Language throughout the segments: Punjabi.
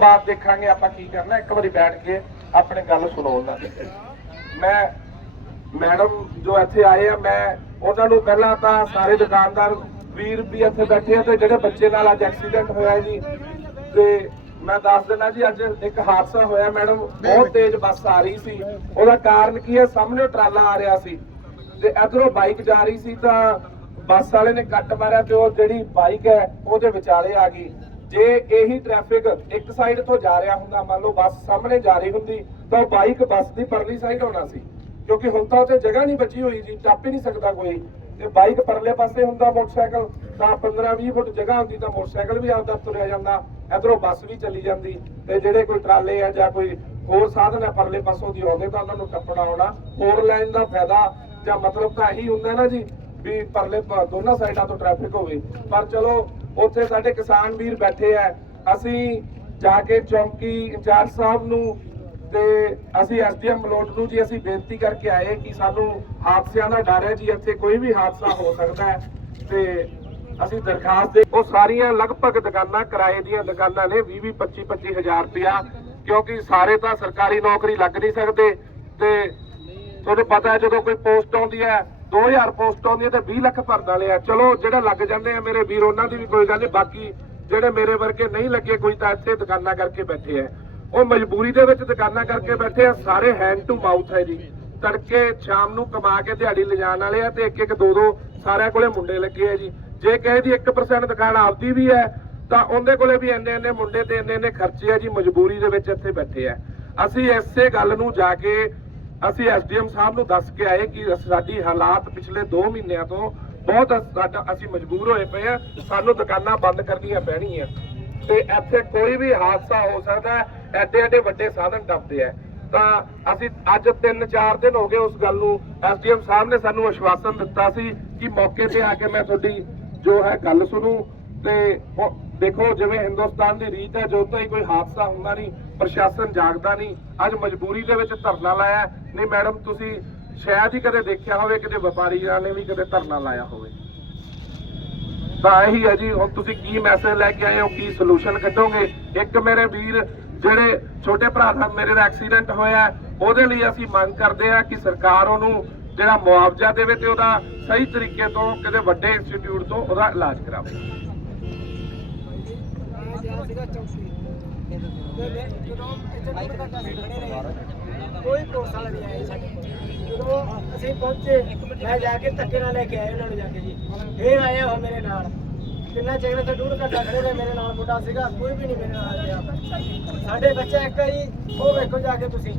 ਬਾਅਦ ਦੇਖਾਂਗੇ ਆਪਾਂ ਕੀ ਕਰਨਾ। ਇੱਕ ਵਾਰੀ ਬੈਠ ਕੇ ਆਪਣੇ ਗੱਲ ਸੁਣੋ ਉਹਨਾਂ ਦੀ ਮੈਂ ਮੈਡਮ ਜੋ ਇੱਥੇ ਆਏ ਆ, ਮੈਂ ਉਹਨਾਂ ਨੂੰ ਪਹਿਲਾਂ ਤਾਂ ਸਾਰੇ ਦੁਕਾਨਦਾਰ ਵੀਰ ਵੀ ਇੱਥੇ ਬੈਠੇ ਆ ਤੇ ਜਿਹੜੇ ਬੱਚੇ ਨਾਲ ਅੱਜ ਐਕਸੀਡੈਂਟ ਹੋਇਆ ਜੀ, ਤੇ ਮੈਂ ਦੱਸ ਦਿੰਦਾ ਜੀ, ਅੱਜ ਇੱਕ ਹਾਦਸਾ ਹੋਇਆ ਮੈਡਮ, ਬਹੁਤ ਤੇਜ਼ ਬੱਸ ਆ ਰਹੀ ਸੀ। ਉਹਦਾ ਕਾਰਨ ਕੀ ਹੈ? ਸਾਹਮਣੇ ਟਰਾਲਾ ਆ ਰਿਹਾ ਸੀ ਤੇ ਇਧਰੋਂ ਬਾਈਕ ਜਾ ਰਹੀ ਸੀ ਤਾਂ ਬੱਸ ਵਾਲੇ ਨੇ ਕੱਟ ਮਾਰਿਆ ਤੇ ਉਹ ਜਿਹੜੀ ਬਾਈਕ ਹੈ, ਉਹਦੇ ਵਿਚਾਲੇ ਆ ਗਈ। ਜੇ ਇਹੀ ਟ੍ਰੈਫਿਕ ਇੱਕ ਸਾਈਡ ਤੋਂ ਜਾ ਰਿਹਾ ਹੁੰਦਾ, ਮੰਨ ਲਓ ਬੱਸ ਸਾਹਮਣੇ ਜਾ ਰਹੀ ਹੁੰਦੀ, ਤਾਂ ਬਾਈਕ ਬੱਸ ਦੀ ਪਰਲੀ ਸਾਈਡ ਹੋਣਾ ਸੀ। ਕਿਉਂਕਿ ਹੁਣ ਤਾਂ ਉੱਥੇ ਜਗ੍ਹਾ ਨਹੀਂ ਬਚੀ ਹੋਈ ਜੀ, ਟੱਪ ਹੀ ਨਹੀਂ ਸਕਦਾ ਕੋਈ। ਤੇ ਬਾਈਕ ਪਰਲੇ ਪਾਸੇ ਹੁੰਦਾ ਮੋਟਰਸਾਈਕਲ, ਤਾਂ 15-20 ਫੁੱਟ ਜਗ੍ਹਾ ਹੁੰਦੀ, ਤਾਂ ਮੋਟਰਸਾਈਕਲ ਵੀ ਆਪਦਾ ਤੁਰਿਆ ਜਾਂਦਾ। ਇਧਰੋਂ ਬੱਸ ਵੀ ਚੱਲੀ ਜਾਂਦੀ, ਤੇ ਜਿਹੜੇ ਕੋਈ ਟਰਾਲੇ ਆ ਜਾਂ ਕੋਈ ਹੋਰ ਸਾਧਨ ਹੈ ਪਰਲੇ ਪਾਸੋਂ ਦੀ ਆਉਂਦੇ, ਤਾਂ ਉਹਨਾਂ ਨੂੰ ਟੱਪਣਾ ਆਉਣਾ। ਫੋਰ ਲਾਈਨ ਦਾ ਫਾਇਦਾ ਜਾਂ ਮਤਲਬ ਤਾਂ ਇਹੀ ਹੁੰਦਾ ਨਾ ਜੀ, ਵੀ ਪਰਲੇ ਦੋਨਾਂ ਸਾਈਡਾਂ ਤੋਂ ਟ੍ਰੈਫਿਕ ਹੋਵੇ। ਪਰ ਚਲੋ ਉੱਥੇ ਸਾਡੇ ਕਿਸਾਨ ਵੀਰ ਬੈਠੇ ਆ। ਅਸੀਂ ਜਾ ਕੇ ਚੌਂਕੀ ਇੰਚਾਰਜ ਸਾਹਿਬ ਨੂੰ ਤੇ ਅਸੀਂ ਐਸਡੀਐਮ ਮਲੋਟ ਨੂੰ ਜੀ ਅਸੀਂ ਬੇਨਤੀ ਕਰਕੇ ਆਏ ਕਿ ਸਾਨੂੰ ਹਾਦਸਿਆਂ ਦਾ ਡਰ ਹੈ ਜੀ, ਇੱਥੇ ਕੋਈ ਵੀ ਹਾਦਸਾ ਹੋ ਸਕਦਾ ਹੈ। ਤੇ ਅਸੀਂ ਦਰਖਾਸਤ ਦੇ ਉਹ ਸਾਰੀਆਂ ਲਗਭਗ ਦੁਕਾਨਾਂ ਕਿਰਾਏ ਦੀਆਂ ਦੁਕਾਨਾਂ ਨੇ 20 20 25 25 ਹਜ਼ਾਰ ਰੁਪਇਆ, ਕਿਉਂਕਿ ਸਾਰੇ ਤਾਂ ਸਰਕਾਰੀ ਨੌਕਰੀ ਲੱਗ ਨਹੀਂ ਸਕਦੇ। ਤੇ ਤੁਹਾਨੂੰ ਪਤਾ ਹੈ ਜਦੋਂ ਕੋਈ ਪੋਸਟ ਆਉਂਦੀ ਹੈ 2000 ਪੋਸਟ ਆਉਂਦੀ ਤੇ 20 ਲੱਖ ਭਰਨ ਵਾਲੇ ਆ। ਚਲੋ, ਜਿਹੜੇ ਲੱਗ ਜਾਂਦੇ ਆ ਮੇਰੇ ਵੀਰ, ਉਹਨਾਂ ਦੀ ਵੀ ਕੋਈ ਗੱਲ ਨਹੀਂ ਬਾਕੀ ਜਿਹੜੇ ਮੇਰੇ ਵਰਗੇ ਨਹੀਂ ਲੱਗੇ ਕੋਈ ਤਾਂ ਇੱਥੇ ਦੁਕਾਨਾਂ ਕਰਕੇ ਬੈਠੇ ਆ। ਉਹ ਮਜਬੂਰੀ ਦੇ ਵਿੱਚ ਦੁਕਾਨਾਂ ਕਰਕੇ ਬੈਠੇ ਆ। ਸਾਰੇ ਹੈਂਡ ਟੂ ਮਾਊਥ ਹੈ ਜੀ। ਤੜਕੇ, ਸ਼ਾਮ ਨੂੰ ਕਮਾ ਕੇ ਦਿਹਾੜੀ ਲਿਜਾਣ ਵਾਲੇ ਆ ਤੇ ਇੱਕ ਇੱਕ ਦੋ ਦੋ ਸਾਰਿਆਂ ਕੋਲੇ ਮੁੰਡੇ ਲੱਗੇ ਆ ਜੀ। ਜੇ ਕਹੇ ਦੀ 1% ਦੁਕਾਨ ਆਪਦੀ ਵੀ ਹੈ, ਤਾਂ ਉਹਦੇ ਕੋਲੇ ਵੀ ਇੰਨੇ ਇੰਨੇ ਮੁੰਡੇ ਤੇ ਇੰਨੇ ਇੰਨੇ ਖਰਚੇ ਆ ਜੀ, ਮਜਬੂਰੀ ਦੇ ਵਿੱਚ ਇੱਥੇ ਬੈਠੇ ਆ। ਅਸੀਂ ਇਸੇ ਗੱਲ ਨੂੰ ਜਾ ਕੇ ਅਸੀਂ ਐਸਡੀਐਮ ਸਾਹਿਬ ਨੂੰ ਦੱਸ ਕੇ ਆਏ ਕਿ ਸਾਡੀ ਹਾਲਾਤ ਪਿਛਲੇ 2 ਮਹੀਨਿਆਂ ਤੋਂ ਬਹੁਤ ਸਾਡਾ ਅਸੀਂ ਮਜਬੂਰ ਹੋਏ ਪਏ ਆ, ਸਾਨੂੰ ਦੁਕਾਨਾਂ ਬੰਦ ਕਰਨੀਆਂ ਪੈਣੀਆਂ। ਤੇ ਇੱਥੇ ਕੋਈ ਵੀ ਹਾਦਸਾ ਹੋ ਸਕਦਾ ਹੈ, ਐਡੇ ਐਡੇ ਵੱਡੇ ਸਾਧਨ ਟੱਪਦੇ ਆ। ਤਾਂ ਅਸੀਂ ਅੱਜ 3-4 ਦਿਨ ਹੋ ਗਏ ਉਸ ਗੱਲ ਨੂੰ, ਐਸਡੀਐਮ ਸਾਹਿਬ ਨੇ ਸਾਨੂੰ ਆਸ਼ਵਾਸਨ ਦਿੱਤਾ ਸੀ ਕਿ ਮੌਕੇ ਤੇ ਆ ਕੇ ਮੈਂ ਤੁਹਾਡੀ ਜੋ ਹੈ ਗੱਲ ਸੁਣੂ ਤੇ ਦੇਖੋ, ਜਿਵੇਂ ਹਿੰਦੁਸਤਾਨ ਦੀ ਰੀਤ ਹੈ, ਜੋ ਤਾਂ ਹੀ ਕੋਈ ਹਾਦਸਾ ਹੁੰਦਾ ਨਹੀਂ, ਪ੍ਰਸ਼ਾਸਨ ਜਾਗਦਾ ਨਹੀਂ, ਅੱਜ ਮਜਬੂਰੀ ਦੇ ਵਿੱਚ ਧਰਨਾ ਲਾਇਆ। ਨਹੀਂ ਮੈਡਮ, ਤੁਸੀਂ ਸ਼ਾਇਦ ਹੀ ਕਦੇ ਦੇਖਿਆ ਹੋਵੇ, ਕਿਤੇ ਵਪਾਰੀਆਂ ਨੇ ਵੀ ਕਦੇ ਧਰਨਾ ਲਾਇਆ ਹੋਵੇ। ਤਾਂ ਇਹੀ ਹੈ ਜੀ, ਹੁਣ ਤੁਸੀਂ ਕੀ ਮੈਸੇਜ ਲੈ ਕੇ ਆਏ ਹੋ, ਕੀ ਸੋਲੂਸ਼ਨ ਕੱਢੋਗੇ? ਇੱਕ ਮੇਰੇ ਵੀਰ, ਜਿਹੜੇ ਛੋਟੇ ਭਰਾ ਦਾ ਮੇਰੇ ਦਾ ਐਕਸੀਡੈਂਟ ਹੋਇਆ, ਉਹਦੇ ਲਈ ਅਸੀਂ ਮੰਗ ਕਰਦੇ ਆ ਕਿ ਸਰਕਾਰ ਉਹਨੂੰ ਜਿਹੜਾ ਮੁਆਵਜ਼ਾ ਦੇਵੇ ਤੇ ਉਹਦਾ ਸਹੀ ਤਰੀਕੇ ਤੋਂ, ਕਿਤੇ ਵੱਡੇ ਇੰਸਟੀਚਿਊਟ ਤੋਂ ਉਹਦਾ ਇਲਾਜ ਕਰਾਵੇ। ਕੋਈ ਪੁਲਿਸ ਵਾਲਾ ਨਹੀਂ ਆਇਆ ਸਾਡੇ ਜਦੋਂ ਅਸੀਂ ਪਹੁੰਚੇ, ਮੈਂ ਜਾ ਕੇ ਧੱਕੇ ਨਾਲ ਲੈ ਕੇ ਆਇਆ ਉਹਨਾਂ ਨੂੰ ਜਾ ਕੇ ਜੀ। ਫੇਰ ਆਇਆ ਉਹ ਮੇਰੇ ਨਾਲ। ਕਿੰਨਾ ਚਿਰ ਤੇ ਡੂਢ ਘੰਟਾ ਖੜੇ ਰਹੇ, ਮੇਰੇ ਨਾਲ ਮੁੰਡਾ ਸੀਗਾ, ਕੋਈ ਵੀ ਨਹੀਂ ਮੇਰੇ ਨਾਲ ਆਇਆ। ਸਾਡੇ ਬੱਚਾ ਇੱਕ ਹੈ ਜੀ, ਉਹ ਵੇਖੋ ਜਾ ਕੇ ਤੁਸੀਂ।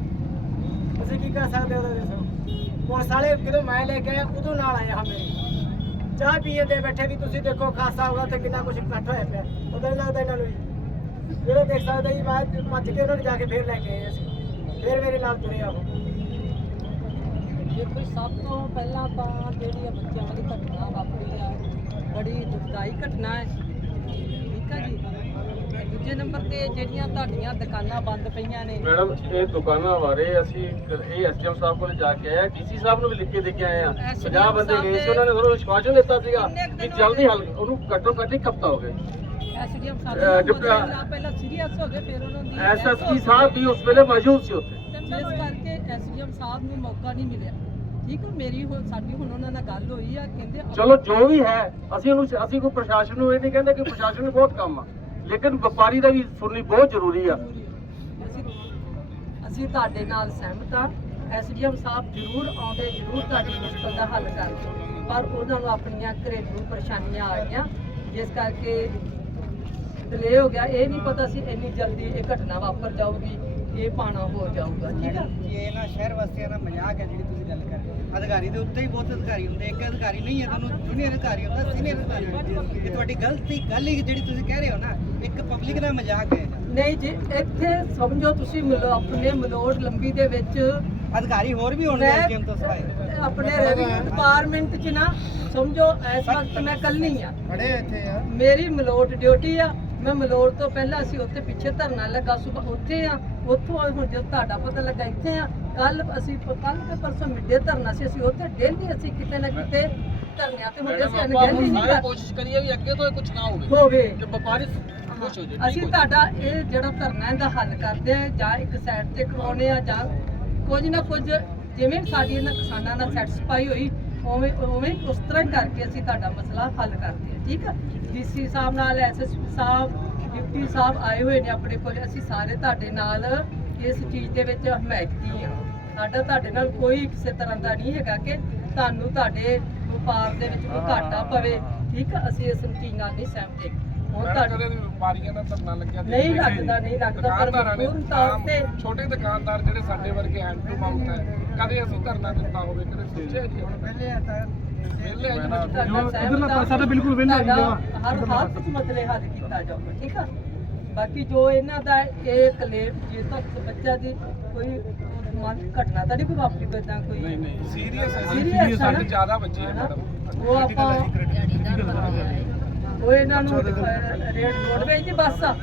ਅਸੀਂ ਕੀ ਕਰ ਸਕਦੇ ਉਹਦੇ ਦੱਸੋ? ਪੁਲਿਸ ਵਾਲੇ ਜਦੋਂ ਮੈਂ ਲੈ ਕੇ ਆਇਆ, ਉਦੋਂ ਨਾਲ ਆਇਆ ਹਾਂ ਮੇਰੇ। ਚਾਹ ਪੀਏ ਦੇ ਬੈਠੇ ਵੀ ਤੁਸੀਂ ਦੇਖੋ, ਖਾਸਾ ਹੋਗਾ ਤੇ ਕਿੰਨਾ ਕੁਝ ਇਕੱਠ ਹੋਇਆ ਪਿਆ। ਉਹਦਾ ਨਹੀਂ ਲੱਗਦਾ ਇਹਨਾਂ ਨੂੰ ਜਿਹੜੇ ਦੇਖ ਸਕਦੇ ਜੀ ਮੈਂ ਭੱਜ ਕੇ ਉਹਨਾਂ ਨੂੰ ਜਾ ਕੇ ਫੇਰ ਲੈ ਕੇ ਆਏ ਅਸੀਂ। ਫੇਰ ਮੇਰੇ ਨਾਲ ਤੁਰੇ ਆ ਉਹ। ਦੇਖੋ ਸਭ ਤੋਂ ਪਹਿਲਾਂ ਤਾਂ ਜਿਹੜੀ ਆ ਬੱਚਿਆਂ ਦੀ ਘਟਨਾ ਵਾਪਰੀ ਆ ਬੜੀ ਦੁਖਦਾਈ ਘਟਨਾ ਹੈ। ਠੀਕ ਹੈ ਜੀ? ਦੂਜੇ ਨੰਬਰ ਤੇ ਜਿਹੜੀਆਂ ਤੁਹਾਡੀਆਂ ਦੁਕਾਨਾਂ ਬੰਦ ਪਈਆਂ ਨੇ। ਮੈਡਮ ਇਹ ਦੁਕਾਨਾਂ ਬਾਰੇ ਅਸੀਂ ਇਹ ਐਸਡੀਐਮ ਸਾਹਿਬ ਕੋਲ ਜਾ ਕੇ ਆਏ ਡੀਸੀ ਸਾਹਿਬ ਨੂੰ ਵੀ ਲਿਖ ਕੇ ਦੇ ਕੇ ਆਏ ਆ। SDM 50 ਬੰਦੇ ਗਏ ਸੀ ਉਹਨਾਂ ਨੇ ਸਾਨੂੰ ਵਿਸ਼ਵਾਸਨ ਦਿੱਤਾ ਸੀਗਾ ਕਿ ਜਲਦੀ ਹੱਲ ਉਹਨੂੰ ਘੱਟੋ ਘੱਟ ਇੱਕ ਹਫਤਾ ਹੋ ਗਿਆ। ਐਸਡੀਐਮ ਅਹ, ਸਾਹਿਬ ਡਿਪਟੀ- ਪਹਿਲਾਂ ਪਹਿਲਾਂ ਸੀਰੀਅਸ ਹੋ ਗਏ ਫਿਰ ਉਹਨਾਂ ਦੀ ਐਸਐਸਪੀ ਸਾਹਿਬ ਵੀ ਉਸ ਵੇਲੇ ਮੌਜੂਦ ਸੀ ਉੱਥੇ। ਜਿਸ ਕਰਕੇ ਐਸਡੀਐਮ ਸਾਹਿਬ ਨੂੰ ਮੌਕਾ ਨਹੀਂ ਮਿਲਿਆ। ਠੀਕ ਹੈ ਮੇਰੀ ਹੁਣ ਸਾਡੀ ਹੁਣ ਉਹਨਾਂ ਨਾਲ ਗੱਲ ਹੋਈ ਆ ਕਹਿੰਦੇ ਚਲੋ ਜੋ ਵੀ ਹੈ ਅਸੀਂ ਉਹਨੂੰ ਅਸੀਂ ਕੋਈ ਪ੍ਰਸ਼ਾਸਨ ਨੂੰ ਇਹ ਨਹੀਂ ਕਹਿੰਦੇ ਕਿ ਪ੍ਰਸ਼ਾਸਨ ਨੂੰ ਬਹੁਤ ਕੰਮ ਆ। ਲੇਕਿਨ ਵਪਾਰੀ ਦਾ ਵੀ ਸੁਣਨੀ ਬਹੁਤ ਜ਼ਰੂਰੀ ਆ। ਅਸੀਂ ਤੁਹਾਡੇ ਨਾਲ ਸਹਿਮਤ ਹਾਂ ਐਸਡੀਐਮ ਸਾਹਿਬ ਜ਼ਰੂਰ ਆਉਂਦੇ ਜ਼ਰੂਰ ਤੁਹਾਡੀ ਮੁਸ਼ਕਲ ਦਾ ਹੱਲ ਕਰਦੇ। ਪਰ ਉਹਨਾਂ ਨੂੰ ਆਪਣੀਆਂ ਘਰੇਲੂ ਪਰੇਸ਼ਾਨੀਆਂ ਆ ਗਈਆਂ ਜਿਸ ਕਰਕੇ ਡਿਲੇ ਹੋ ਗਿਆ ਇਹ ਨਹੀਂ ਪਤਾ ਸੀ ਇੰਨੀ ਜਲਦੀ ਇਹ ਘਟਨਾ ਵਾਪਰ ਜਾਊਗੀ ਇਹ ਪਾਣਾ ਹੋ ਜਾਊਗਾ ਠੀਕ ਆ? ਇਹ ਨਾ ਸ਼ਹਿਰ ਵਾਸੀਆਂ ਦਾ ਮਜ਼ਾਕ ਹੈ ਜਿਹੜੀ ਤੁਸੀਂ ਗੱਲ ਕਰ ਰਹੇ ਹੋ ਅਧਿਕਾਰੀ ਦੇ ਉੱਤੇ ਹੀ ਬਹੁਤ ਅਧਿਕਾਰੀ ਹੁੰਦੇ ਇੱਕ ਅਧਿਕਾਰੀ ਨਹੀਂ ਹੈ ਤੁਹਾਨੂੰ ਜੂਨੀਅਰ ਅਧਿਕਾਰੀ ਹੁੰਦਾ ਸੀਨੀਅਰ ਅਧਿਕਾਰੀ ਹੁੰਦਾ ਇਹ ਤੁਹਾਡੀ ਗਲਤੀ ਗੱਲ ਹੀ ਜਿਹੜੀ ਤੁਸੀਂ ਕਹਿ ਰਹੇ ਹੋ ਨਾ ਇੱਕ ਪਬਲਿਕ ਦਾ ਮਜ਼ਾਕ ਹੈ। ਨਹੀਂ ਜੀ ਇੱਥੇ ਸਮਝੋ ਤੁਸੀਂ ਮਲੋ ਆਪਣੇ ਮਲੋੜ ਲੰਬੀ ਦੇ ਵਿੱਚ ਅਧਿਕਾਰੀ ਹੋਰ ਵੀ ਹੋਣਗੇ ਮੈਂ ਐਸਡੀਐਮ ਤੋਂ ਸਿਵਾਏ ਆਪਣੇ ਰੈਵਨਿਊ ਡਿਪਾਰਟਮੈਂਟ 'ਚ ਨਾ ਸਮਝੋ ਇਸ ਵਕਤ ਮੈਂ ਕੱਲੀ ਆ। ਖੜੇ ਇੱਥੇ ਆ ਮੇਰੀ ਮਲੋਟ ਡਿਊਟੀ ਆ ਮੈਂ ਮਲੋਟ ਤੋਂ ਪਹਿਲਾਂ ਅਸੀਂ ਉੱਥੇ ਪਿੱਛੇ ਧਰਨਾ ਲੱਗਾ ਸੁਬਾ ਉੱਥੇ ਆ ਉੱਥੋਂ ਹੁਣ ਜਦ ਤੁਹਾਡਾ ਪਤਾ ਲੱਗਾ ਇੱਥੇ ਆ ਕੱਲ ਅਸੀਂ ਕੱਲ ਤੇ ਪਰਸੋਂ ਮਿੱਡੇ ਧਰਨਾ ਸੀ ਅਸੀਂ ਉੱਥੇ ਡੇਲੀ ਅਸੀਂ ਕਿਤੇ ਨਾ ਕਿਤੇ ਧਰਨਿਆਂ ਤੇ ਹੁੰਦੇ ਸੀ ਅਣਗਹਿਲੀ ਨਹੀਂ ਕਰ ਕੋਸ਼ਿਸ਼ ਕਰੀਏ ਵੀ ਅੱਗੇ ਤੋਂ ਕੁਝ ਨਾ ਹੋਵੇ ਹੋਵੇ। ਤੇ ਵਪਾਰੀ ਅਸੀਂ ਤੁਹਾਡਾ ਇਹ ਜਿਹੜਾ ਧਰਨਾ ਇਹਦਾ ਹੱਲ ਕਰਦੇ ਆ ਜਾਂ ਇੱਕ ਸਾਈਡ ਤੇ ਕਰਵਾਉਨੇ ਆ ਜਾਂ ਕੁਝ ਨਾ ਕੁਝ ਜਿਵੇਂ ਸਾਡੀ ਇਹਨਾਂ ਕਿਸਾਨਾਂ ਨਾਲ ਸੈਟੀਸਫਾਈ ਹੋਈ ਉਵੇਂ ਉਵੇਂ ਉਸ ਤਰ੍ਹਾਂ ਹੀ ਕਰਕੇ ਅਸੀਂ ਤੁਹਾਡਾ ਮਸਲਾ ਹੱਲ ਕਰਦੇ ਆ ਠੀਕ ਆ? ਡੀਸੀ ਸਾਹਿਬ ਨਾਲ ਐਸਐਸਪੀ ਸਾਹਿਬ ਡਿਪਟੀ ਸਾਹਿਬ ਆਏ ਹੋਏ ਨੇ ਆਪਣੇ ਕੋਲ ਅਸੀਂ ਸਾਰੇ ਤੁਹਾਡੇ ਨਾਲ ਇਸ ਚੀਜ਼ ਦੇ ਵਿੱਚ ਹਮਾਇਤੀ ਆ ਸਾਡਾ ਤੁਹਾਡੇ ਨਾਲ ਕੋਈ ਕਿਸੇ ਤਰ੍ਹਾਂ ਦਾ ਨਹੀਂ ਹੈਗਾ ਕਿ ਤੁਹਾਨੂੰ ਤੁਹਾਡੇ ਵਪਾਰ ਦੇ ਵਿੱਚ ਕੋਈ ਘਾਟਾ ਪਵੇ ਠੀਕ ਆ? ਅਸੀਂ ਇਸ ਚੀਜ਼ ਨਾਲ ਨਹੀਂ ਸਹਿਮਤ ਮੈਂ ਤੁਹਾਡੇ ਕਦੇ ਵੀ ਵਪਾਰੀਆਂ ਦਾ ਧਰਨਾ ਲੱਗਿਆ ਨਹੀਂ ਦੇਖਿਆ ਹੀ ਲੱਗਦਾ, ਨਹੀਂ ਲੱਗਦਾ, ਪਰ ਦੁਕਾਨਦਾਰਾਂ ਨੇ, ਮਜ਼ਬੂਰ ਤੌਰ ਆਮ ਤੇ- ਛੋਟੇ ਦੁਕਾਨਦਾਰ ਜਿਹੜੇ ਸਾਡੇ ਵਰਗੇ ਹੈਂਡ ਟੂ ਮਾਊਥ ਹੈ ਕਦੇ ਅਸੀਂ ਧਰਨਾ ਦਿੱਤਾ ਹੋਵੇ ਕਦੇ ਸੋਚਿਆ ਜੀ ਹੁਣ। ਪਹਿਲੇ ਆ ਤਾਂ ਵਿਹਲੇ ਆ ਜੀ ਮਜ਼ਬੂਰ। ਤੁਹਾਡਾ ਇਧਰਲਾ ਪਾਸਾ ਤਾਂ ਬਿਲਕੁਲ ਵਿਹਲਾ ਹੀ ਹਰ ਹਰ ਕੁਝ ਮਸਲੇ ਹੱਲ ਕੀਤਾ ਜਾਊਗਾ ਠੀਕ ਆ? ਬਾਕੀ ਜੋ ਇਹਨਾਂ ਦਾ ਇਹ ਕਲੇਮ ਜੇ ਤੱਕ ਬੱਚਾ ਦੀ ਕੋਈ ਮਨ ਘਟਨਾ ਤਾਂ ਨਹੀਂ ਕੋਈ ਵਾਪਰੀ ਕੋਈ ਏਦਾਂ ਕੋਈ ਨਹੀਂ ਨਹੀਂ ਸੀਰੀਅਸ ਹੈ ਹੈ ਸਾਡੇ? ਜ਼ਿਆਦਾ ਬੱਚੇ ਹੈ ਮੈਡਮ। ਉਹ ਆਪਾਂ ਉਹ ਇਹਨਾਂ ਨੂੰ ਰੇਟ ਰੋਡਵੇਜ ਦੀ ਬੱਸ ਆ।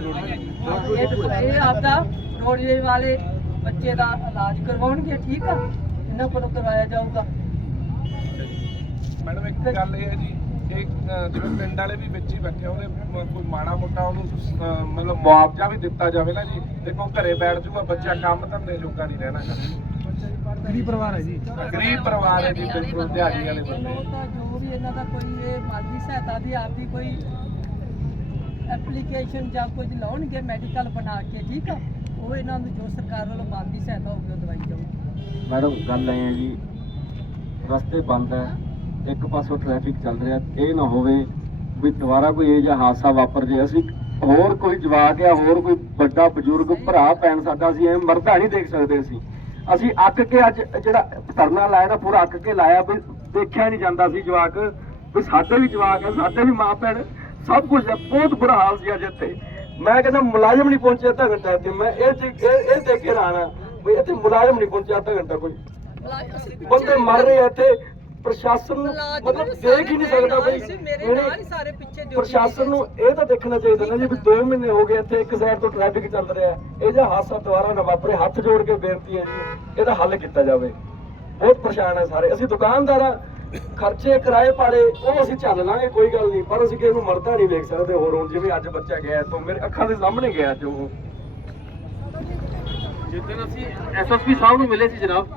ਇਹ ਆਪਦਾ ਰੋਡਵੇਜ ਵਾਲੇ ਬੱਚੇ ਦਾ ਇਲਾਜ ਕਰਵਾਉਣਗੇ ਠੀਕ ਆ? ਇਹਨਾਂ ਕੋਲੋਂ ਕਰਵਾਇਆ ਜਾਊਗਾ। ਮੈਡਮ ਇੱਕ ਗੱਲ ਇਹ ਹੈ ਜੀ ਇਹ ਜਿਵੇਂ ਪਿੰਡ ਵਾਲੇ ਵੀ ਵਿੱਚ ਹੀ ਬੈਠੇ ਮ- ਕੋਈ ਮਾੜਾ ਮੋਟਾ ਉਹਨੂੰ ਮਤਲਬ ਮੁਆਵਜ਼ਾ ਵੀ ਦਿੱਤਾ ਜਾਵੇ ਨਾ ਜੀ। ਦੇਖੋ ਘਰੇ ਬੈਠ ਜੂਗਾ ਬੱਚਾ ਕੰਮ ਧੰਦੇ ਜੋਗਾ ਨਹੀਂ ਰਹਿਣਾ ਗਰੀਬ ਪਰਿਵਾਰ ਹੈ ਜੀ। ਗਰੀਬ ਪਰਿਵਾਰ ਹੈ ਜੀ ਬਿਲਕੁਲ ਦਿਹਾੜੀ ਵਾਲੇ ਬੰਦੇ। ਜੋ ਵੀ ਇਹਨਾਂ ਦਾ ਕੋਈ ਇਹ ਮਾਲੀ ਸਹਾਇਤਾ ਦੀ ਆਪਦੀ ਕੋਈ ਐਪਲੀਕੇਸ਼ਨ ਜਾਂ ਕੁਝ ਲਾਉਣਗੇ ਮੈਡੀਕਲ ਬਣਾ ਕੇ ਠੀਕ ਆ? ਉਹ ਇਹਨਾਂ ਨੂੰ ਜੋ ਸਰਕਾਰ ਵੱਲੋਂ ਬਣਦੀ ਸਹਾਇਤਾ ਹੋਊਗੀ ਉਹ ਦਵਾਈ ਜਾਊਗੀ ਮੈਡਮ ਗੱਲ ਐ ਜੀ ਰਸਤੇ ਬੰਦ ਹੈ ਇੱਕ ਪਾਸੋਂ ਟ੍ਰੈਫਿਕ ਚੱਲ ਰਿਹਾ ਇਹ ਨਾ ਹੋਵੇ ਵੀ ਦੁਬਾਰਾ ਕੋਈ ਇਹ ਜਿਹਾ ਹਾਦਸਾ ਵਾਪਰ ਜੇ। ਅਸੀਂ ਹੋਰ ਕੋਈ ਜਵਾਕ ਜਾਂ ਹੋਰ ਕੋਈ ਵੱਡਾ ਬਜ਼ੁਰਗ ਭਰਾ ਭੈਣ ਸਾਡਾ ਅਸੀਂ ਐ ਮਰਦਾ ਨਹੀਂ ਦੇਖ ਸਕਦੇ ਅਸੀਂ। ਅਸੀਂ ਅੱਕ ਕੇ ਅੱਜ ਜਿਹੜਾ ਧਰਨਾ ਲਾਇਆ ਨਾ ਪੂਰਾ ਅੱਕ ਕੇ ਲਾਇਆ ਵੀ ਦੇਖਿਆ ਨਹੀਂ ਜਾਂਦਾ ਸੀ ਜਵਾਕ। ਵੀ ਸਾਡੇ ਵੀ ਜਵਾਕ ਹੈ ਸਾਡੇ ਵੀ ਮਾਂ ਭੈਣ ਸਭ ਕੁਝ ਹੈ ਬਹੁਤ ਬੁਰਾ ਹਾਲ ਸੀ ਅੱਜ ਇੱਥੇ। ਮੈਂ ਕਹਿੰਦਾ ਮੁਲਾਜ਼ਮ ਨਹੀਂ ਪਹੁੰਚਿਆ ਅੱਧਾ ਘੰਟਾ ਇੱਥੇ। ਮੈਂ ਇਹ ਇਹ ਦੇਖ ਕੇ ਰਾਣਾ ਵੀ ਇੱਥੇ ਮੁਲਾਜ਼ਮ ਨਹੀਂ ਪਹੁੰਚਿਆ ਅੱਧਾ ਘੰਟਾ ਕੋਈ। ਬੰਦੇ ਮਰ ਰਹੇ ਇੱਥੇ। ਪ੍ਰਸ਼ਾਸਨ ਮਤਲਬ ਦੇਖ ਹੀ ਨਹੀਂ ਸਕਦਾ ਬਈ ਮੇਰੇ ਨਾਲ ਸਾਰੇ ਪਿੱਛੇ ਜੋ ਪ੍ਰਸ਼ਾਸਨ ਨੂੰ ਇਹ ਤਾਂ ਦੇਖਣਾ ਚਾਹੀਦਾ ਨਾ ਜੀ ਵੀ 2 ਮਹੀਨੇ ਹੋ ਗਏ ਇੱਥੇ ਇੱਕ ਸਾਈਡ ਤੋਂ ਟ੍ਰੈਫਿਕ ਚੱਲ ਰਿਹਾ। ਇਹ ਜਿਹਾ ਹਾਦਸਾ ਦੁਬਾਰਾ ਨਾ ਵਾਪਰੇ। ਹੱਥ ਜੋੜ ਕੇ ਬੇਨਤੀ ਹੈ ਜੀ ਇਹਦਾ ਹੱਲ ਕੀਤਾ ਜਾਵੇ। ਬਹੁਤ ਪਰੇਸ਼ਾਨ ਹੈ ਸਾਰੇ। ਅਸੀਂ ਦੁਕਾਨਦਾਰਾਂ, ਖਰਚੇ ਕਿਰਾਏ ਪਾੜੇ, ਉਹ ਅਸੀਂ ਚੱਲ ਲਾਂਗੇ, ਕੋਈ ਗੱਲ ਨਹੀਂ। ਪਰ ਅਸੀਂ ਕਿਸੇ ਨੂੰ ਮਰਦਾ ਨਹੀਂ ਵੇਖ ਸਕਦੇ ਹੋਰ। ਹੁਣ ਜਿਵੇਂ ਅੱਜ ਬੱਚਾ ਗਿਆ, ਤੋਂ ਮੇਰੇ ਅੱਖਾਂ ਦੇ ਸਾਹਮਣੇ ਗਿਆ ਜੋ ਜਿੱਦਣ ਅਸੀਂ ਐਸਐਸਪੀ ਸਾਹਿਬ ਨੂੰ ਮਿਲੇ ਸੀ ਜਨਾਬ,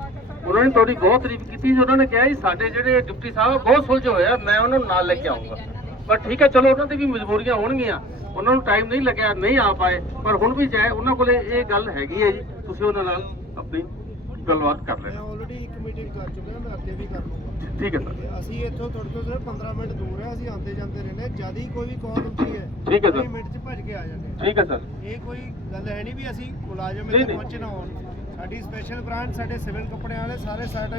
ਉਹਨਾਂ ਨੇ ਤੁਹਾਡੀ ਬਹੁਤ ਤਾਰੀਫ ਕੀਤੀ ਜੀ ਉਹਨਾਂ ਨੇ ਕਿਹਾ ਜੀ, ਸਾਡੇ ਜਿਹੜੇ ਡਿਪਟੀ ਸਾਹਿਬ ਬਹੁਤ ਸੁਲਝੇ ਹੋਏ ਆ, ਮੈਂ ਉਹਨਾਂ ਨੂੰ ਨਾਲ ਲੈ ਕੇ ਆਉਂਗਾ ਪਰ ਠੀਕ ਹੈ, ਚਲੋ ਉਹਨਾਂ ਦੀ ਵੀ ਮਜਬੂਰੀਆਂ ਹੋਣਗੀਆਂ। ਉਹਨਾਂ ਨੂੰ ਟਾਈਮ ਨਹੀਂ ਲੱਗਿਆ, ਨਹੀਂ ਆ ਪਾਏ। ਪਰ ਹੁਣ ਵੀ ਜਾਏ, ਉਹਨਾਂ ਕੋਲੇ ਇਹ ਗੱਲ ਹੈਗੀ ਹੈ ਜੀ। ਤੁਸੀਂ ਉਹਨਾਂ ਨਾਲ ਆਪਣੀ ਗੱਲਬਾਤ ਕਰ ਲੈਣਾ। ਆਲਰੇਡੀ ਇੱਕ ਮੀਟਿੰਗ ਕਰ ਚੁੱਕੇ ਹਾਂ ਮੈਂ ਅੱਗੇ ਵੀ ਕਰ ਲੂੰਗਾ ਠੀਕ ਹੈ ਸਰ ਤੇ ਅਸੀਂ ਇੱਥੋਂ ਤੁਹਾਡੇ ਤੋਂ ਸਿਰਫ 15 ਮਿੰਟ ਦੂਰ ਹੈ ਅਸੀਂ ਆਉਂਦੇ ਜਾਂਦੇ ਰਹਿੰਦੇ ਹਾਂ। ਜਦ ਹੀ ਕੋਈ ਵੀ ਕਾਲ ਹੁੰਦੀ ਹੈ ਠੀਕ ਹੈ ਸਰ। ਵੀਹ ਮਿੰਟ 'ਚ ਭੱਜ ਕੇ ਆ ਜਾਂਦੇ ਹਾਂ। ਠੀਕ ਹੈ ਸਰ ਇਹ ਕੋਈ ਗੱਲ ਹੈ ਨਹੀਂ ਵੀ ਅਸੀਂ ਮੁਲਾਜ਼ਮ ਨਹੀਂ, ਇੱਥੇ ਨਹੀਂ। ਪਹੁੰਚੇ ਨਾ ਹੋਣ ਸਾਡੀ ਸਪੈਸ਼ਲ ਬ੍ਰਾਂਚ ਸਾਡੇ ਸਿਵਲ ਕੱਪੜਿਆਂ ਵਾਲੇ ਸਾਰੇ ਸਾਡੇ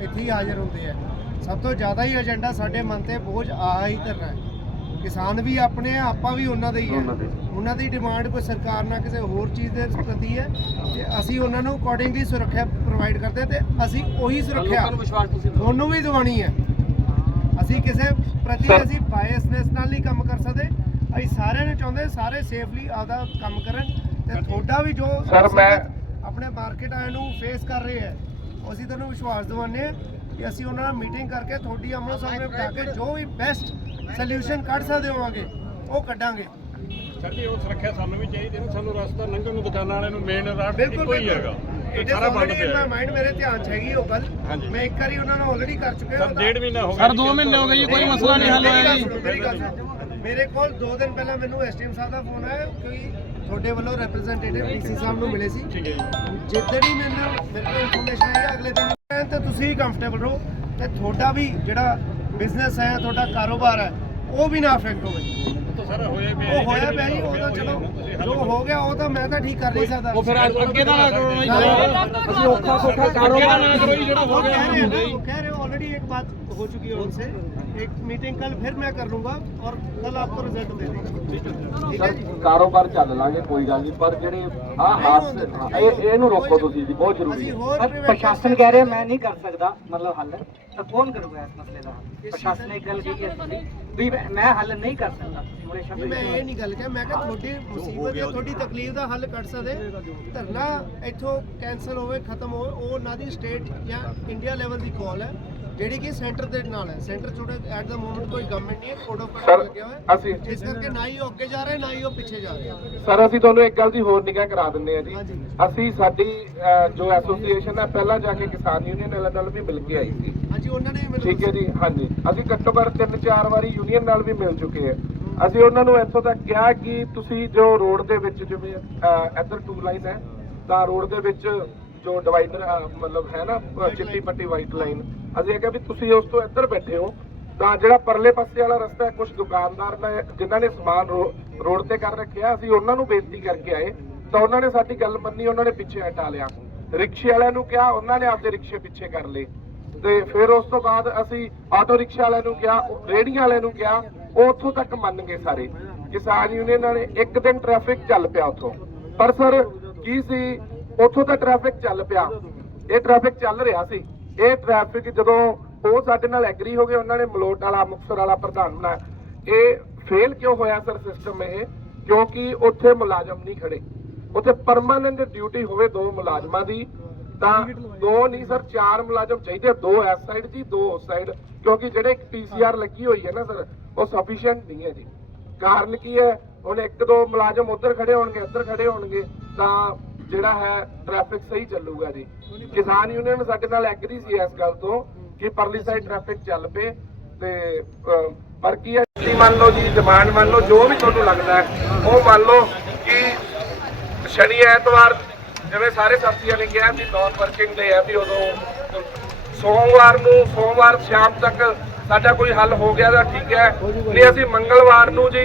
ਇੱਥੇ ਹੀ ਹਾਜ਼ਰ ਹੁੰਦੇ ਆ ਸਭ ਤੋਂ ਜ਼ਿਆਦਾ ਹੀ ਏਜੰਡਾ ਸਾਡੇ ਮਨ ਤੇ ਬੋਝ ਆਹ ਹੀ ਧਰਨਾ ਹੈ ਕਿਸਾਨ ਵੀ ਆਪਣੇ ਆ ਆਪਾਂ ਵੀ ਉਹਨਾਂ ਦੇ ਹੀ। ਹੈ। ਉਹਨਾਂ ਦੀ ਡਿਮਾਂਡ ਕੋਈ ਸਰਕਾਰ ਨਾਲ ਕਿਸੇ ਹੋਰ ਚੀਜ਼ ਦੇ ਪ੍ਰਤੀ ਹੈ ਤੇ ਅਸੀਂ ਉਹਨਾਂ ਨੂੰ ਅਕੋਰਡਿੰਗਲੀ ਸੁਰੱਖਿਆ ਪ੍ਰੋਵਾਈਡ ਕਰਦੇ ਤੇ ਅਸੀਂ ਉਹੀ ਸੁਰੱਖਿਆ। ਤੁਹਾਨੂੰ ਵੀ ਦਿਵਾਣੀ ਹੈ। ਅਸੀਂ ਕਿਸੇ ਪ੍ਰਤੀ ਅਸੀਂ ਬਾਇਸਨੈਸ ਨਾਲ ਨਹੀਂ ਕੰਮ ਕਰ ਸਕਦੇ। ਅਸੀਂ ਸਾਰਿਆਂ ਨੂੰ ਚਾਹੁੰਦੇ ਸਾਰੇ ਸੇਫਲੀ ਆਪਦਾ ਕੰਮ ਕਰਨ ਤੇ ਤੁਹਾਡਾ ਵੀ ਜੋ Sir, ਮੈਂ- ਆਪਣੇ ਮਾਰਕੀਟ ਆਇਆਂ ਨੂੰ ਫੇਸ ਕਰ ਰਹੇ ਹੈ ਅਸੀਂ ਤੁਹਾਨੂੰ ਵਿਸ਼ਵਾਸ ਦਿਵਾਉਂਦੇ ਹਾਂ। ਕਿ ਅਸੀਂ ਉਹਨਾਂ ਨਾਲ ਮੀਟਿੰਗ ਕਰਕੇ ਤੁਹਾਡੀ ਆਮੋ ਸਾਹਮਣੇ ਬਿਠਾ ਕੇ ਜੋ ਵੀ ਬੈਸਟ ਸੋਲੂਸ਼ਨ ਕੱਢ ਸਕਦੇ ਹੋਵਾਂਗੇ ਉਹ ਕੱਢਾਂਗੇ ਸਰ ਜੀ ਉਹ ਸੁਰੱਖਿਆ ਸਾਨੂੰ ਵੀ ਚਾਹੀਦੀ ਨਾ ਸਾਨੂੰ ਰਸਤਾ ਲੰਘਣ ਨੂੰ ਦੁਕਾਨਾਂ ਵਾਲਿਆਂ ਨੂੰ ਮੇਨ ਰਾਹ ਇੱਕੋ ਹੀ ਹੈਗਾ ਇਹ ਸਾਰਾ ਬੰਦ ਪਿਆ ਮਾਈ ਹੈ। ਮਾਈਂਡ ਮੇਰੇ ਧਿਆਨ ਚ ਹੈਗੀ ਉਹ ਗੱਲ ਹਾਂਜੀ। ਮੈਂ ਇੱਕ ਵਾਰੀ ਉਹਨਾਂ ਨੂੰ ਆਲਰੇਡੀ ਕਰ ਚੁੱਕਿਆ ਸਰ ਡੇਢ ਮਹੀਨਾ ਹੋ ਗਿਆ ਸਰ, ਦੋ ਮਹੀਨੇ ਹੋ ਗਏ ਜੀ, ਕੋਈ ਮਸਲਾ ਨਹੀਂ ਹੱਲ ਹੋਇਆ ਜੀ। ਮੇਰੀ ਗੱਲ ਸੁਣੋ। ਮੇਰੇ ਕੋਲ 2 ਦਿਨ ਪਹਿਲਾਂ ਮੈਨੂੰ ਐਸਟੀਐਮ ਸਾਹਿਬ ਦਾ ਫੋਨ ਆਇਆ ਕਿ ਤੁਹਾਡੇ ਵੱਲੋਂ ਰਿਪਰੈਜ਼ੈਂਟੇਟਿਵ ਡੀਸੀ ਸਾਹਿਬ ਨੂੰ ਮਿਲੇ ਸੀ ਠੀਕ ਹੈ ਜੀ ਜਿੱਦਣ ਹੀ ਮੈਨੂੰ ਮੇਰੇ ਕੋਲ ਇਨਫੋਰਮੇਸ਼ਨ ਆਈ ਅਗਲੇ ਦਿਨ ਰਹਿਣ ਤੇ ਤੁਸੀਂ ਕੰਫਰਟੇਬਲ ਰਹੋ ਤੇ ਤੁਹਾਡਾ ਵੀ ਜਿਹੜਾ ਬਿਜ਼ਨਸ ਹੈ ਤੁਹਾਡਾ ਕਾਰੋਬਾਰ ਹੈ ਉਹ ਵੀ ਨਾ ਅਫੈਕਟ ਹੋਵੇ ਉਹ ਹੋਇਆ ਪਿਆ ਜੀ ਉਹ ਤਾਂ ਚਲੋ ਜੋ ਹੋ ਗਿਆ ਉਹ ਤਾਂ ਮੈਂ ਤਾਂ ਠੀਕ ਕਰ ਨਹੀਂ ਸਕਦਾ ਉਹ ਫਿਰ ਅੱਗੇ ਨਾ ਅਸੀਂ ਔਖਾ ਸੌਖਾ ਕਾਰੋਬਾਰ ਕਰੋ ਜਿਹੜਾ ਹੋ ਗਿਆ ਕਹਿ ਰਹੇ ਹੋ ਆਲਰੇਡੀ ਇੱਕ ਬਾਤ ਹੋ ਚੁੱਕੀ ਹੈ ਉਨਸੇ एक बात हो चुकी है उनसे एक मीटिंग कल फिर मैं कर लूंगा और कल आपको रिजल्ट दे देंगे ठीक है ਸਰ जी ਕਾਰੋਬਾਰ ਚੱਲ ਲਾਂਗੇ ਕੋਈ ਗੱਲ ਨਹੀਂ ਪਰ ਜਿਹੜੇ ਆ ਹਾਦਸੇ ਹਾਂ, ਇਹ ਇਹਨੂੰ ਰੋਕੋ ਤੁਸੀਂ ਜੀ ਬਹੁਤ ਜ਼ਰੂਰੀ ਅਸੀਂ ਹੈ ਹੋਰ ਪਰ preventive ਪ੍ਰਸ਼ਾਸਨ ਕਹਿ ਰਿਹਾ ਮੈਂ ਨਹੀਂ ਕਰ ਸਕਦਾ ਮਤਲਬ ਹੱਲ ਤਾਂ ਕੌਣ ਕਰੂਗਾ ਇਸ ਮਸਲੇ ਦਾ ਹੱਲ ਪ੍ਰਸ਼ਾਸਨ ਨੇ ਇੱਕ ਗੱਲ ਕਹੀ ਹੈ ਤੁਸੀਂ ਵੀ ਮੈਂ- ਮੈਂ ਹੱਲ ਨਹੀਂ ਕਰ ਸਕਦਾ ਤੁਸੀਂ ਹੁਣੇ ਸ਼ਬਦ ਨਹੀਂ, ਮੈਂ ਇਹ ਨਹੀਂ ਗੱਲ ਕਿਹਾ ਮੈਂ ਕਿਹਾ ਤੁਹਾਡੀ ਮੁਸੀਬਤ ਜਾਂ ਤੁਹਾਡੀ ਤਕਲੀਫ ਦਾ ਹੱਲ ਕੱਢ ਸਕਦੇ ਧਰਨਾ ਇੱਥੋਂ ਕੈਨਸਲ ਹੋਵੇ ਖਤਮ ਹੋਵੇ ਉਹ ਉਹਨਾਂ ਦੀ ਸਟੇਟ ਜਾਂ ਇੰਡੀਆ ਲੈਵਲ ਦੀ ਕਾਲ ਹੈ ਜਿਹੜੀ ਕਿ ਸੈਂਟਰ ਦੇ ਨਾਲ ਹੈ। ਸੈਂਟਰ ਚੋੜੇ ਐਟ ਦਾ ਮੋਮੈਂਟ ਕੋਈ ਗਵਰਨਮੈਂਟ ਨਹੀਂ ਕੋਡ ਆਫ ਕੰਡਕਟ ਲੱਗਿਆ ਹੋਇਆ। ਹੈ ਅਸੀਂ ਜਿਸ ਕਰਕੇ ਨਾ ਹੀ ਉਹ ਅੱਗੇ ਜਾ ਰਹੇ ਨਾ ਹੀ ਉਹ ਪਿੱਛੇ ਜਾ ਰਹੇ। ਸਰ ਅਸੀਂ ਤੁਹਾਨੂੰ ਇੱਕ ਗੱਲ ਦੀ ਹੋਰ ਨਿਗਾਹ ਕਰਾ ਦਿੰਦੇ ਆ ਜੀ। ਅਸੀਂ ਸਾਡੀ ਜੋ ਐਸੋਸੀਏਸ਼ਨ ਹੈ ਪਹਿਲਾਂ ਜਾ ਕੇ ਕਿਸਾਨ ਯੂਨੀਅਨ ਵਾਲਿਆਂ ਨਾਲ ਵੀ ਮਿਲ ਕੇ ਆਈ ਸੀ। ਹਾਂਜੀ ਉਹਨਾਂ ਨੇ ਠੀਕ ਹੈ ਜੀ ਹਾਂਜੀ। ਅਸੀਂ ਘੱਟੋ ਘੱਟ ਤਿੰਨ ਚਾਰ ਵਾਰੀ ਯੂਨੀਅਨ ਨਾਲ ਵੀ ਮਿਲ ਚੁੱਕੇ ਆ ਅਸੀਂ ਉਹਨਾਂ ਨੂੰ ਇੱਥੋਂ ਤੱਕ ਕਿਹਾ ਕਿ ਤੁਸੀਂ ਜੋ ਰੋਡ ਦੇ ਵਿੱਚ ਜਿਵੇਂ ਇੱਧਰ ਟੂ ਲਾਈਨ ਹੈ ਤਾਂ ਰੋਡ ਦੇ ਵਿੱਚ ਜੋ ਡਿਵਾਈਡਰ ਮਤਲਬ ਹੈ ਨਾ ਚਿੱਟੀ ਪੱਟੀ ਵਾਈਟ ਲਾਈਨ ਅਸੀਂ ਕਿਹਾ ਵੀ ਤੁਸੀਂ ਉਸ ਤੋਂ ਇੱਧਰ ਬੈਠੇ ਹੋ। ਤਾਂ ਜਿਹੜਾ ਪਰਲੇ ਪਾਸੇ ਵਾਲਾ ਰਸਤਾ ਹੈ ਕੁਝ ਦੁਕਾਨਦਾਰ ਨੇ, ਜਿਨ੍ਹਾਂ ਨੇ ਸਮਾਨ ਰੋਡ ਤੇ ਕਰ ਰੱਖਿਆ, ਅਸੀਂ ਉਹਨਾਂ ਨੂੰ ਬੇਨਤੀ ਕਰਕੇ ਆਏ। ਤਾਂ ਉਹਨਾਂ ਨੇ ਸਾਡੀ ਗੱਲ ਮੰਨੀ, ਉਹਨਾਂ ਨੇ ਪਿੱਛੇ ਹਟਾ ਲਿਆ। ਰਿਕਸ਼ੇ ਵਾਲਿਆਂ ਨੂੰ ਕਿਹਾ, ਉਹਨਾਂ ਨੇ ਆਪਦੇ ਰਿਕਸ਼ੇ ਪਿੱਛੇ ਕਰ ਲਏ। ਤੇ ਫਿਰ ਉਸ ਤੋਂ ਬਾਅਦ ਅਸੀਂ ਆਟੋ ਰਿਕਸ਼ਾ ਵਾਲਿਆਂ ਨੂੰ ਕਿਹਾ ਉਹ ਵਾਲਿਆਂ ਨੂੰ ਕਿਹਾ, ਉਹ ਉੱਥੋਂ ਤੱਕ ਮੰਨ ਗਏ ਸਾਰੇ। ਕਿਸਾਨ ਯੂਨੀਅਨ ਨੇ ਇੱਕ ਦਿਨ ਟ੍ਰੈਫਿਕ ਚੱਲ ਪਿਆ ਉੱਥੋਂ। ਪਰ ਸਰ, ਕੀ ਸੀ? ਉੱਥੋਂ ਤਾਂ ਟ੍ਰੈਫਿਕ ਚੱਲ ਪਿਆ। ਇਹ ਟ੍ਰੈਫਿਕ ਚੱਲ ਰਿਹਾ ਸੀ। ਇਹ ਟ੍ਰੈਫਿਕ ਜਦੋਂ ਉਹ ਸਾਡੇ ਨਾਲ ਐਗਰੀ ਹੋ ਗਏ ਉਹਨਾਂ ਨੇ ਮਲੋਟ ਵਾਲਾ ਮੁਕਤਸਰ ਵਾਲਾ ਪ੍ਰਧਾਨ ਬਣਾਇਆ ਇਹ ਫੇਲ ਕਿਉਂ ਹੋਇਆ ਸਰ ਸਿਸਟਮ ਇਹ? ਕਿਉਂਕਿ ਉੱਥੇ ਮੁਲਾਜ਼ਮ ਨਹੀਂ ਖੜੇ। ਉੱਥੇ ਪਰਮਾਨੈਂਟ ਡਿਊਟੀ ਹੋਵੇ ਦੋ ਮੁਲਾਜ਼ਮਾਂ ਦੀ ਤਾਂ ਦੋ ਨਹੀਂ ਸਰ ਚਾਰ ਮੁਲਾਜ਼ਮ ਚਾਹੀਦੇ ਦੋ ਇਸ ਸਾਈਡ ਜੀ ਦੋ ਉਸ ਸਾਈਡ ਕਿਉਂਕਿ ਜਿਹੜੇ ਪੀਸੀਆਰ ਲੱਗੀ ਹੋਈ ਹੈ ਨਾ ਸਰ ਉਹ ਸਫੀਸ਼ੀਐਂਟ ਨਹੀਂ ਹੈ ਜੀ। ਕਾਰਨ ਕੀ ਹੈ? ਹੁਣ ਇੱਕ ਦੋ ਮੁਲਾਜ਼ਮ ਉੱਧਰ ਖੜੇ ਹੋਣਗੇ ਇੱਧਰ ਖੜੇ ਹੋਣਗੇ ਤਾਂ ਜਿਹੜਾ ਹੈ ਟ੍ਰੈਫਿਕ ਸਹੀ ਚੱਲੂਗਾ ਜੀ। ਕਿਸਾਨ ਯੂਨੀਅਨ ਸਾਡੇ ਨਾਲ ਐਗਰੀ ਸੀ ਇਸ ਗੱਲ ਤੋਂ ਕਿ ਪਰਲੀ ਸਾਈਡ ਟ੍ਰੈਫਿਕ ਚੱਲ ਪਏ ਤੇ ਪਰ ਕੀ ਹੈ ਜੀ ਮੰਨ ਲਓ ਜੀ ਡਿਮਾਂਡ ਮੰਨ ਲਓ, ਜੋ ਵੀ ਤੁਹਾਨੂੰ ਲੱਗਦਾ ਉਹ ਮੰਨ ਲਓ ਕਿ ਸ਼ਨੀ ਐਤਵਾਰ, ਜਿਵੇਂ ਸਾਰੇ ਸਾਥੀਆਂ ਨੇ ਕਿਹਾ ਵੀ ਨੌਨ ਵਰਕਿੰਗ ਡੇ ਹੈ ਵੀ ਉਦੋਂ ਸੋਮਵਾਰ ਨੂੰ, ਸੋਮਵਾਰ ਸ਼ਾਮ ਤੱਕ ਸਾਡਾ ਕੋਈ ਹੱਲ ਹੋ ਗਿਆ ਤਾਂ ਠੀਕ ਹੈ। ਨਹੀਂ, ਅਸੀਂ ਮੰਗਲਵਾਰ ਨੂੰ ਜੀ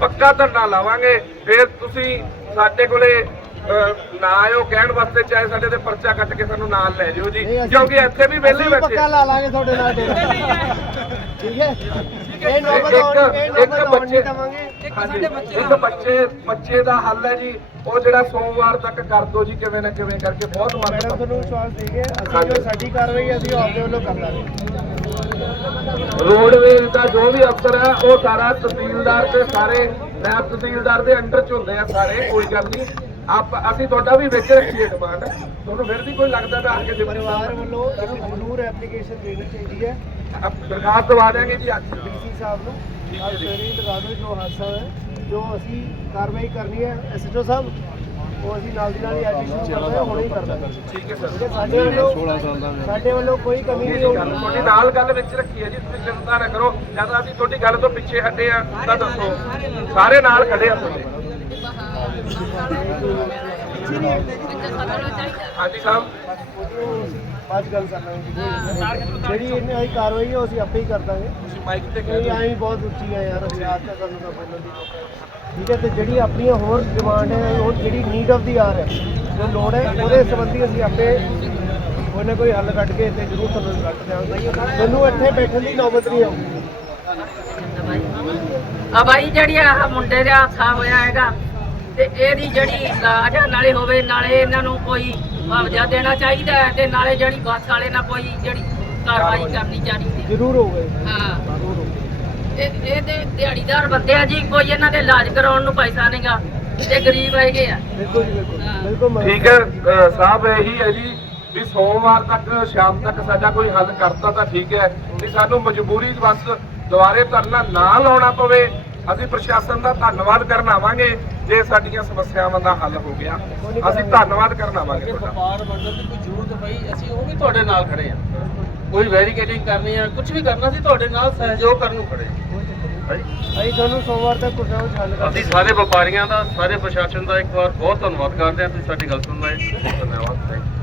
ਪੱਕਾ ਧਰਨਾ ਲਾਵਾਂਗੇ। ਫਿਰ ਤੁਸੀਂ ਸਾਡੇ ਕੋਲੇ ਨਾ ਆਇਓ ਕਹਿਣ ਵਾਸਤੇ ਚਾਹੇ ਸਾਡੇ ਤੇ ਪਰਚਾ ਕੱਟ ਕੇ ਸਾਨੂੰ ਨਾਲ ਲੈ ਜਿਓ ਜੀ ਕਿਉਂਕਿ ਇੱਥੇ ਵੀ ਵਿਹਲੇ ਬੈਠੇ। ਪੱਕਾ ਲਾ ਲਾਂਗੇ ਤੁਹਾਡੇ ਨਾਲ ਤੇ। ਠੀਕ ਹੈ? ਇਹ ਨੌਬਤ ਇੱਕ- ਆਉਣ ਇਹ ਇੱਕ ਨੌਬਤ ਆਉਣ ਬੱਚੇ- ਦਵਾਂਗੇ। ਇੱਕ ਬੱਚੇ ਬੱਚੇ ਦਾ ਹੱਲ ਹੈ ਜੀ ਉਹ ਜਿਹੜਾ ਸੋਮਵਾਰ ਤੱਕ ਕਰ ਦੋ ਜੀ ਕਿਵੇਂ ਨਾ ਕਿਵੇਂ ਕਰਕੇ ਬਹੁਤ ਮੈਡਮ ਮਦਦ ਤੁਹਾਨੂੰ ਵਿਸ਼ਵਾਸ ਦੇ ਕੇ ਅਸੀਂ। ਜੋ ਸਾਡੀ ਕਾਰਵਾਈ ਹੈ, ਅਸੀਂ ਆਪਦੇ ਵੱਲੋਂ ਕਰ ਲਾਂਗੇ। ਰੋਡਵੇਜ਼ ਦਾ ਜੋ ਵੀ ਅਫਸਰ ਹੈ ਉਹ ਸਾਰਾ ਤਹਿਸੀਲਦਾਰ ਤੇ ਸਾਰੇ ਨਾਇਬ ਤਹਿਸੀਲਦਾਰ ਦੇ ਅੰਡਰ ਚ ਹੁੰਦੇ ਆ ਸਾਰੇ ਕੋਈ ਗੱਲ ਨਹੀਂ। ਆਪ ਅਸੀਂ ਤੁਹਾਡਾ ਵੀ ਵਿੱਚ ਰੱਖੀਏ ਡਿਮਾਂਡ ਤੁਹਾਨੂੰ ਫਿਰ ਵੀ ਕੋਈ ਲੱਗਦਾ ਤਾਂ ਆ ਕੇ ਪਰਿਵਾਰ ਜ਼ਿੰਮੇਵਾਰ ਵੱਲੋਂ ਇੱਕ ਐਪਲੀਕੇਸ਼ਨ ਦੇਣੀ ਚਾਹੀਦੀ ਹੈ। ਦਰਖਾਸਤ ਦਵਾ ਦਿਆਂਗੇ ਜੀ ਅੱਜ। ਡੀਸੀ ਸਾਹਿਬ ਨੂੰ। ਅੱਜ ਸਵੇਰੇ ਹੀ ਲਗਾ ਦਿਓ ਜੋ ਹਾਦਸਾ ਹੋਇਆ ਜੋ ਅਸੀਂ ਕਾਰਵਾਈ ਕਰਨੀ ਹੈ ਐਸਐਚਓ ਸਾਹਿਬ ਉਹ ਅਸੀਂ ਨਾਲ ਦੀ ਨਾਲ ਹੀ ਕਰਦੇ ਹਾਂ ਹੁਣੇ ਹੀ ਕਰ ਦਾਂਗੇ ਠੀਕ ਹੈ ਸਰ। ਹੈ ਸਾਡੇ ਵੱਲੋਂ 16 ਸਾਲ ਦਾ ਸਾਡੇ ਵੱਲੋਂ ਕੋਈ ਕਮੀ ਨਹੀਂ ਹੋਊਗੀ। ਤੁਹਾਡੀ ਨਾਲ ਗੱਲ ਵਿੱਚ ਰੱਖੀ ਹੈ ਜੀ ਤੁਸੀਂ ਚਿੰਤਾ ਨਾ ਕਰੋ। ਜਦ ਅਸੀਂ ਤੁਹਾਡੀ ਗੱਲ ਤੋਂ ਪਿੱਛੇ ਹਟੇ ਆ ਤਾਂ ਦੱਸੋ। ਸਾਰੇ ਨਾਲ ਖੜੇ ਆ ਤੁਹਾਡੇ ਹਾਂਜੀ ਸਾਹਿਬ ਗੱਲ ਜਿਹੜੀ ਇਹਨਾਂ ਦੀ ਕਾਰਵਾਈ ਹੈ ਉਹ ਅਸੀਂ ਆਪੇ ਹੀ ਕਰ ਦਾਂਗੇ। ਤੁਸੀਂ ਮਾਈਕ ਤੇ ਕਈ ਆਈ ਬਹੁਤ ਉੱਚੀ ਹੈ ਯਾਰ ਅਸੀਂ ਆਜ ਤੱਕ ਸਾਨੂੰ ਤਾਂ ਬੋਲਣ ਦੀ ਠੀਕ ਹੈ ਤੇ ਜਿਹੜੀ ਆਪਣੀਆਂ ਹੋਰ ਡਿਮਾਂਡ ਹੈ ਉਹ ਜਿਹੜੀ ਨੀਡ ਆਫ ਦੀ ਆਰ ਹੈ ਜੋ ਲੋੜ ਹੈ ਉਹਦੇ ਸੰਬੰਧੀ ਅਸੀਂ ਆਪੇ ਕੋਈ ਨਾ ਕੋਈ ਹੱਲ ਕੱਢ ਕੇ ਇੱਥੇ ਜ਼ਰੂਰ ਤੁਹਾਨੂੰ ਕੱਢ ਦਿਆਂਗੇ। ਮੈਨੂੰ ਇੱਥੇ ਬੈਠਣ ਦੀ ਨੌਬਤ ਨਹੀਂ ਆਉਂਦੀ। ਆ ਬਾਈ ਜਿਹੜੀ ਆ ਮੁੰਡੇ ਦਾ ਹਾਦਸਾ ਹੋਇਆ ਹੈਗਾ ਤੇ ਇਹਦੀ ਜਿਹੜੀ ਇਲਾਜ ਆ, ਨਾਲੇ ਹੋਵੇ ਨਾਲੇ ਇਹਨਾਂ ਨੂੰ ਕੋਈ ਮੁਆਵਜ਼ਾ ਦੇਣਾ ਚਾਹੀਦਾ ਹੈ ਤੇ ਨਾਲੇ ਜਿਹੜੀ ਬੱਸ ਵਾਲੇ ਨਾਲ ਕੋਈ ਜਿਹੜੀ ਕਾਰਵਾਈ ਕਰਨੀ ਚਾਹੀਦੀ ਜ਼ਰੂਰ ਹੋਵੇ। ਹਾਂ। ਇਹ ਇਹ ਤੇ ਦਿਹਾੜੀਦਾਰ ਬੰਦੇ ਆ ਜੀ ਕੋਈ ਇਹਨਾਂ ਦੇ ਇਲਾਜ ਕਰਾਉਣ ਨੂੰ ਪੈਸਾ ਨਹੀਂਗਾ ਤੇ ਗਰੀਬ ਹੈਗੇ ਆ। ਬਿਲਕੁਲ ਜੀ ਬਿਲਕੁਲ। ਹਾਂ। ਬਿਲਕੁਲ ਠੀਕ ਹੈ ਅਹ ਸਾਹਿਬ ਇਹੀ ਹੈ ਜੀ ਵੀ ਸੋਮਵਾਰ ਤੱਕ ਸ਼ਾਮ ਤੱਕ ਸਾਡਾ ਕੋਈ ਹੱਲ ਕਰਤਾ ਤਾਂ ਠੀਕ ਹੈ ਨਹੀਂ ਸਾਨੂੰ ਮਜਬੂਰੀ ਬਸ ਦੁਬਾਰੇ ਧਰਨਾ ਨਾ ਲਾਉਣਾ ਪਵੇ ਅਸੀਂ ਪ੍ਰਸ਼ਾਸਨ ਦਾ ਧੰਨਵਾਦ ਕਰਨ ਆਵਾਂਗੇ ਜੇ ਸਾਡੀਆਂ ਸਮੱਸਿਆਵਾਂ ਦਾ ਹੱਲ ਹੋ ਗਿਆ। ਅਸੀਂ ਧੰਨਵਾਦ ਕਰਨ ਆਵਾਂਗੇ ਤੁਹਾਡਾ। ਵਪਾਰ ਵੰਡਣ ਦੀ ਕੋਈ ਜ਼ਰੂਰਤ ਪਈ ਅਸੀਂ ਉਹ ਵੀ ਤੁਹਾਡੇ ਨਾਲ ਖੜੇ ਆ ਕੋਈ ਵੈਰੀਗੇਟਿੰਗ ਕਰਨੀ ਆ ਕੁਝ ਵੀ ਕਰਨਾ ਸੀ ਤੁਹਾਡੇ ਨਾਲ ਸਹਿਯੋਗ ਕਰਨ ਨੂੰ ਖੜੇ ਹਾਂ। ਅਸੀਂ ਤੁਹਾਨੂੰ ਸੋਮਵਾਰ ਤੱਕ ਕੁਝ ਹੱਲ ਕਰ ਅਸੀਂ ਸਾਰੇ ਵਪਾਰੀਆਂ ਦਾ ਸਾਰੇ ਪ੍ਰਸ਼ਾਸਨ ਦਾ ਇੱਕ ਵਾਰ ਬਹੁਤ ਧੰਨਵਾਦ ਕਰਦੇ ਹਾਂ। ਤੁਸੀਂ ਸਾਡੀ ਗੱਲ ਸੁਣ ਰਹੇ ਧੰਨਵਾਦ। Thank you